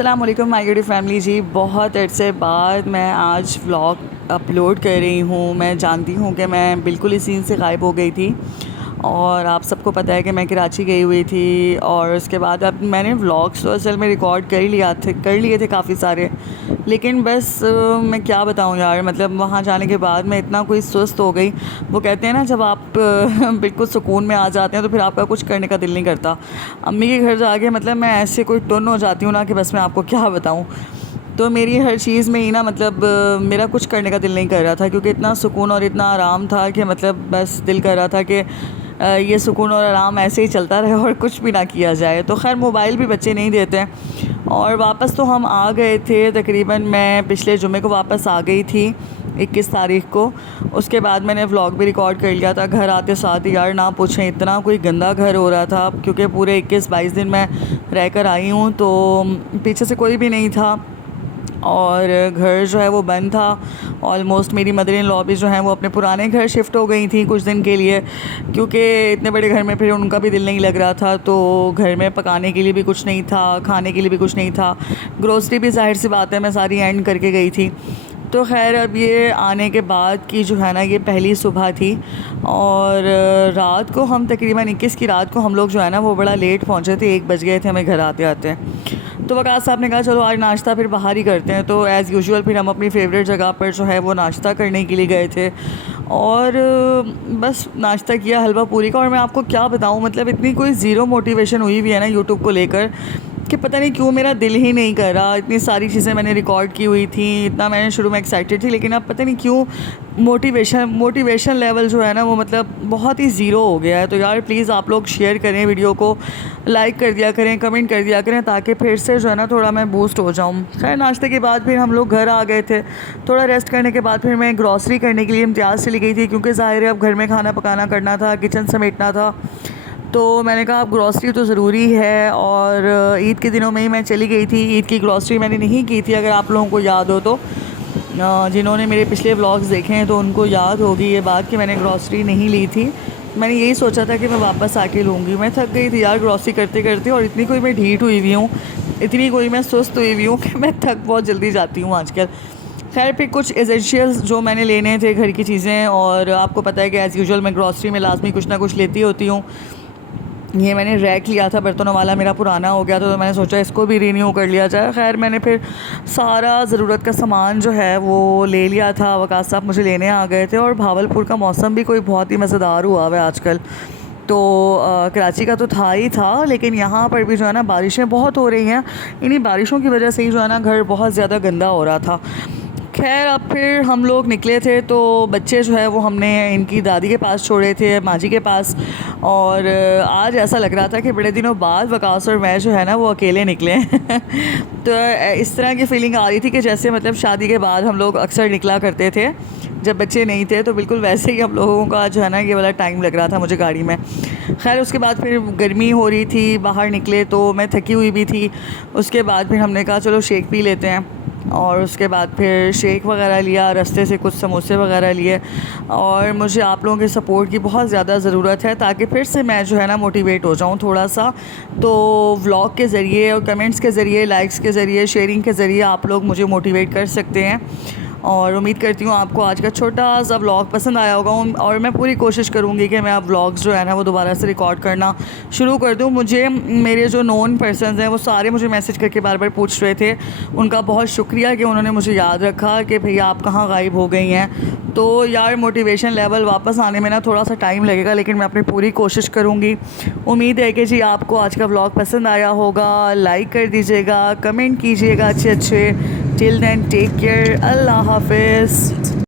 अस्सलाम वालेकुम my YouTube family जी। बहुत अरसे बाद मैं आज व्लॉग अपलोड कर रही हूँ। मैं जानती हूँ कि मैं बिल्कुल इस सीन से गायब हो गई थी और आप सबको पता है कि मैं कराची गई हुई थी। और उसके बाद अब मैंने व्लॉग्स तो असल में रिकॉर्ड कर लिए थे काफ़ी सारे, लेकिन बस मैं क्या बताऊँ यार, मतलब वहाँ जाने के बाद मैं इतना कोई सुस्त हो गई। वो कहते हैं ना, जब आप बिल्कुल सुकून में आ जाते हैं तो फिर आपका कुछ करने का दिल नहीं करता। अम्मी के घर जाके मतलब मैं ऐसे कोई टुन हो जाती हूँ ना कि बस मैं आपको क्या बताऊँ। तो मेरी हर चीज़ में ही ना मतलब मेरा कुछ करने का दिल नहीं कर रहा था, क्योंकि इतना सुकून और इतना आराम था कि मतलब बस दिल कर रहा था कि ये सुकून और आराम ऐसे ही चलता रहे और कुछ भी ना किया जाए। तो खैर मोबाइल भी बच्चे नहीं देते हैं और वापस तो हम आ गए थे। तकरीबन मैं पिछले जुमे को वापस आ गई थी 21 तारीख को। उसके बाद मैंने व्लॉग भी रिकॉर्ड कर लिया था। घर आते साथ ही यार ना पूछें, इतना कोई गंदा घर हो रहा था, क्योंकि पूरे 21-22 दिन मैं रहकर आई हूँ तो पीछे से कोई भी नहीं था और घर जो है वो बंद था। ऑलमोस्ट मेरी मदर इन लॉ भी जो है वो अपने पुराने घर शिफ्ट हो गई थी कुछ दिन के लिए, क्योंकि इतने बड़े घर में फिर उनका भी दिल नहीं लग रहा था। तो घर में पकाने के लिए भी कुछ नहीं था, खाने के लिए भी कुछ नहीं था। ग्रोसरी भी जाहिर सी बात है मैं सारी एंड करके गई थी। तो खैर अब ये आने के बाद की जो है ना ये पहली सुबह थी और रात को हम तकरीबन 21 की रात को हम लोग जो है ना वो बड़ा लेट पहुँचे थे। 1 बज गए थे हमें घर आते आते। तो वकास साहब ने कहा चलो आज नाश्ता फिर बाहर ही करते हैं। तो एज़ यूजुअल फिर हम अपनी फ़ेवरेट जगह पर जो है वो नाश्ता करने के लिए गए थे और बस नाश्ता किया हलवा पूरी का। और मैं आपको क्या बताऊं, मतलब इतनी कोई ज़ीरो मोटिवेशन हुई हुई है ना यूट्यूब को लेकर कि पता नहीं क्यों मेरा दिल ही नहीं कर रहा। इतनी सारी चीज़ें मैंने रिकॉर्ड की हुई थी, इतना मैंने शुरू में एक्साइटेड थी, लेकिन अब पता नहीं क्यों मोटिवेशन लेवल जो है ना वो मतलब बहुत ही ज़ीरो हो गया है। तो यार प्लीज़ आप लोग शेयर करें वीडियो को, लाइक कर दिया करें, कमेंट कर दिया करें, ताकि फिर से जो है ना थोड़ा मैं बूस्ट हो जाऊँ। खैर नाश्ते के बाद फिर हम लोग घर आ गए थे। थोड़ा रेस्ट करने के बाद फिर मैं ग्रॉसरी करने के लिए इम्तियाज़ चली गई थी, क्योंकि ज़ाहिर है अब घर में खाना पकाना करना था, किचन समेटना था। तो मैंने कहा अब ग्रॉसरी तो ज़रूरी है और ईद के दिनों में ही मैं चली गई थी। ईद की ग्रॉसरी मैंने नहीं की थी, अगर आप लोगों को याद हो तो। जिन्होंने मेरे पिछले व्लॉग्स देखे हैं तो उनको याद होगी ये बात कि मैंने ग्रॉसरी नहीं ली थी। मैंने यही सोचा था कि मैं वापस आके लूँगी। मैं थक गई थी यार ग्रॉसरी करते करते, और इतनी कोई मैं ढीठ हुई हुई हूँ, इतनी कोई मैं सुस्त हुई हुई हूँ कि मैं थक बहुत जल्दी जाती हूँ आजकल। खैर फिर कुछ एसेंशियल्स जो मैंने लेने थे घर की चीज़ें, और आपको पता है कि एज़ यूजुअल मैं ग्रॉसरी में लाजमी कुछ ना कुछ लेती होती हूँ। ये मैंने रैक लिया था बर्तनों वाला, मेरा पुराना हो गया था, तो मैंने सोचा इसको भी रीन्यू कर लिया जाए। खैर मैंने फिर सारा ज़रूरत का सामान जो है वो ले लिया था। वकास साहब मुझे लेने आ गए थे और भावलपुर का मौसम भी कोई बहुत ही मज़ेदार हुआ है आजकल। तो कराची का तो था ही था, लेकिन यहाँ पर भी जो है ना बारिशें बहुत हो रही हैं। इन्हीं बारिशों की वजह से ही जो है ना घर बहुत ज़्यादा गंदा हो रहा था। खैर अब फिर हम लोग निकले थे तो बच्चे जो है वो हमने इनकी दादी के पास छोड़े थे, माँ जी के पास। और आज ऐसा लग रहा था कि बड़े दिनों बाद वकास और मैं जो है ना वो अकेले निकले तो इस तरह की फ़ीलिंग आ रही थी कि जैसे मतलब शादी के बाद हम लोग अक्सर निकला करते थे जब बच्चे नहीं थे, तो बिल्कुल वैसे ही हम लोगों का जो है ना ये वाला टाइम लग रहा था मुझे गाड़ी में। खैर उसके बाद फिर गर्मी हो रही थी, बाहर निकले तो मैं थकी हुई भी थी। उसके बाद फिर हमने कहा चलो शेक पी लेते हैं, और उसके बाद फिर शेक वगैरह लिया, रास्ते से कुछ समोसे वगैरह लिए। और मुझे आप लोगों के सपोर्ट की बहुत ज़्यादा ज़रूरत है ताकि फिर से मैं जो है ना मोटिवेट हो जाऊँ थोड़ा सा। तो व्लॉग के ज़रिए और कमेंट्स के ज़रिए, लाइक्स के ज़रिए, शेयरिंग के ज़रिए आप लोग मुझे मोटिवेट कर सकते हैं। और उम्मीद करती हूँ आपको आज का छोटा सा व्लॉग पसंद आया होगा, और मैं पूरी कोशिश करूँगी कि मैं अब व्लॉग्स जो है ना वो दोबारा से रिकॉर्ड करना शुरू कर दूँ। मुझे मेरे जो नोन पर्सनस हैं वो सारे मुझे मैसेज करके बार बार पूछ रहे थे, उनका बहुत शुक्रिया कि उन्होंने मुझे याद रखा कि भैया आप कहाँ गायब हो गई हैं। तो यार मोटिवेशन लेवल वापस आने में ना थोड़ा सा टाइम लगेगा, लेकिन मैं अपनी पूरी कोशिश करूँगी। उम्मीद है कि जी आपको आज का व्लॉग पसंद आया होगा। लाइक कर दीजिएगा, कमेंट कीजिएगा अच्छे अच्छे। टिल देन टेक केयर, अल्लाह हाफिज़।